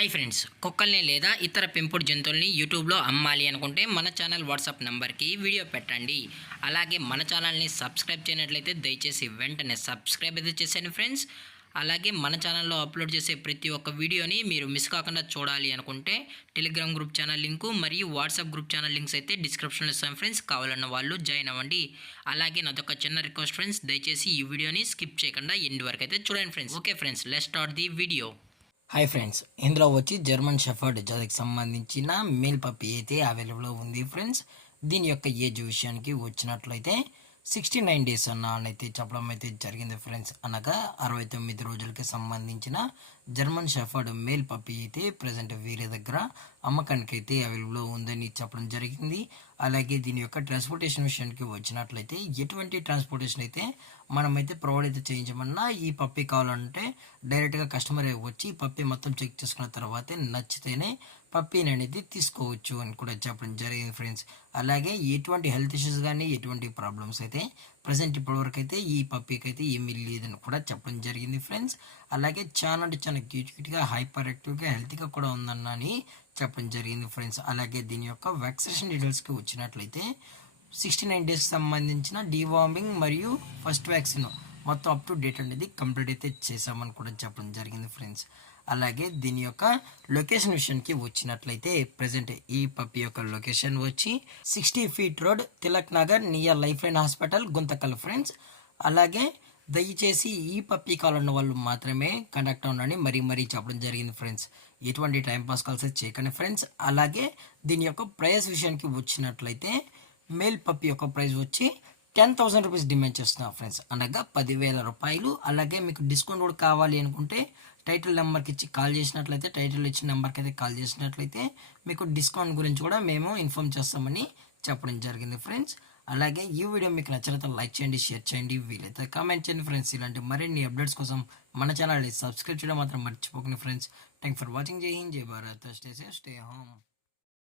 Hi friends, కుక్కల్ని లేదా ఇతర పెంపుడు జంతువుల్ని యూట్యూబ్లో అమ్మాలి అనుకుంటే మన ఛానల్ వాట్సాప్ నెంబర్కి వీడియో పెట్టండి. అలాగే మన ఛానల్ని సబ్స్క్రైబ్ చేయనట్లయితే దయచేసి వెంటనే సబ్స్క్రైబ్ అయితే చేసేయండి ఫ్రెండ్స్. అలాగే మన ఛానల్లో అప్లోడ్ చేసే ప్రతి ఒక్క వీడియోని మీరు మిస్ కాకుండా చూడాలి అనుకుంటే టెలిగ్రామ్ గ్రూప్ ఛానల్ లింకు మరియు వాట్సాప్ గ్రూప్ ఛానల్ లింక్స్ అయితే డిస్క్రిప్షన్లో ఇస్తాం ఫ్రెండ్స్. కావాలన్న వాళ్ళు జాయిన్ అవ్వండి. అలాగే నాదొక చిన్న రిక్వెస్ట్ ఫ్రెండ్స్, దయచేసి ఈ వీడియోని స్కిప్ చేయకుండా ఎండ్ వరకు అయితే చూడండి friends. Okay friends, let's start the video. Hi friends, ఇందులో వచ్చి జర్మన్ షెఫర్డ్ జాతికి సంబంధించిన మేల్ పప్పి అయితే అవైలబుల్లో ఉంది ఫ్రెండ్స్. దీని యొక్క ఏజ్ విషయానికి వచ్చినట్లయితే 69 డేస్ అయితే చెప్పడం అయితే జరిగింది ఫ్రెండ్స్. అనగా 69 రోజులకి సంబంధించిన జర్మన్ షెఫర్డ్ మేల్ పప్పి అయితే ప్రజెంట్ వీరి దగ్గర అమ్మకానికి అయితే అవైలబుల్లో ఉందని చెప్పడం జరిగింది. అలాగే దీని యొక్క ట్రాన్స్పోర్టేషన్ విషయానికి వచ్చినట్లయితే ఎటువంటి ట్రాన్స్పోర్టేషన్ అయితే మనమైతే ప్రొవైడ్ అయితే చేయించమన్నా ఈ పప్పి కావాలంటే డైరెక్ట్గా కస్టమర్ వచ్చి పప్పి మొత్తం చెక్ చేసుకున్న తర్వాతే నచ్చితేనే పప్పీని అనేది తీసుకోవచ్చు అని కూడా చెప్పడం జరిగింది ఫ్రెండ్స్. అలాగే ఎటువంటి హెల్త్ ఇష్యూస్ కానీ ఎటువంటి ప్రాబ్లమ్స్ అయితే ప్రజెంట్ ఇప్పటివరకు అయితే ఈ పప్పీకి అయితే ఏమీ లేదని కూడా చెప్పడం జరిగింది ఫ్రెండ్స్. అలాగే చాలా అంటే చాలా క్యూట్గా హైపర్ యాక్టివ్గా హెల్తీగా కూడా ఉందని చెప్పడం జరిగింది ఫ్రెండ్స్. అలాగే దీని యొక్క వ్యాక్సినేషన్ డీటెయిల్స్కి వచ్చినట్లయితే 69 డేస్ సంబంధించిన డీవార్మింగ్ మరియు ఫస్ట్ వ్యాక్సిన్ మొత్తం అప్ టు డేట్ అనేది కంప్లీట్ అయితే చేసామని కూడా చెప్పడం జరిగింది ఫ్రెండ్స్. అలాగే దీని యొక్క లొకేషన్ విషయానికి వచ్చినట్లయితే ప్రజెంట్ ఈ పప్పి యొక్క లొకేషన్ వచ్చి 60 feet road, Tilak Nagar, near life line hospital, Guntakal friends. అలాగే దయచేసి ఈ పప్పి కావాలన్న వాళ్ళు మాత్రమే కాంటాక్ట్ అవ్వండి మరీ చెప్పడం జరిగింది ఫ్రెండ్స్. ఎటువంటి టైంపాస్ కాల్స్ చేయకండి ఫ్రెండ్స్. అలాగే దీని యొక్క ప్రైస్ విషయానికి వచ్చినట్లయితే మేల్ పప్పి యొక్క ప్రైస్ వచ్చి 10,000 రూపీస్ డిమాండ్ చేస్తున్నాం ఫ్రెండ్స్, అనగా 10,000 రూపాయలు. అలాగే మీకు డిస్కౌంట్ కూడా కావాలి అనుకుంటే టైటిల్ నెంబర్కి ఇచ్చి కాల్ చేసినట్లయితే, టైటిల్ ఇచ్చిన నెంబర్కి అయితే కాల్ చేసినట్లయితే మీకు డిస్కౌంట్ గురించి కూడా మేము ఇన్ఫామ్ చేస్తామని చెప్పడం జరిగింది ఫ్రెండ్స్. అలాగే ఈ వీడియో మీకు నచ్చినట్లయితే లైక్ చేయండి, షేర్ చేయండి, వీలైతే కామెంట్ చేయండి ఫ్రెండ్స్. ఇలాంటి మరిన్ని అప్డేట్స్ కోసం మన ఛానల్ని సబ్స్క్రైబ్ చేయడం మాత్రం మర్చిపోకండి ఫ్రెండ్స్. Thank for watching. జై హింద్, జై Bharat, stay safe, stay home.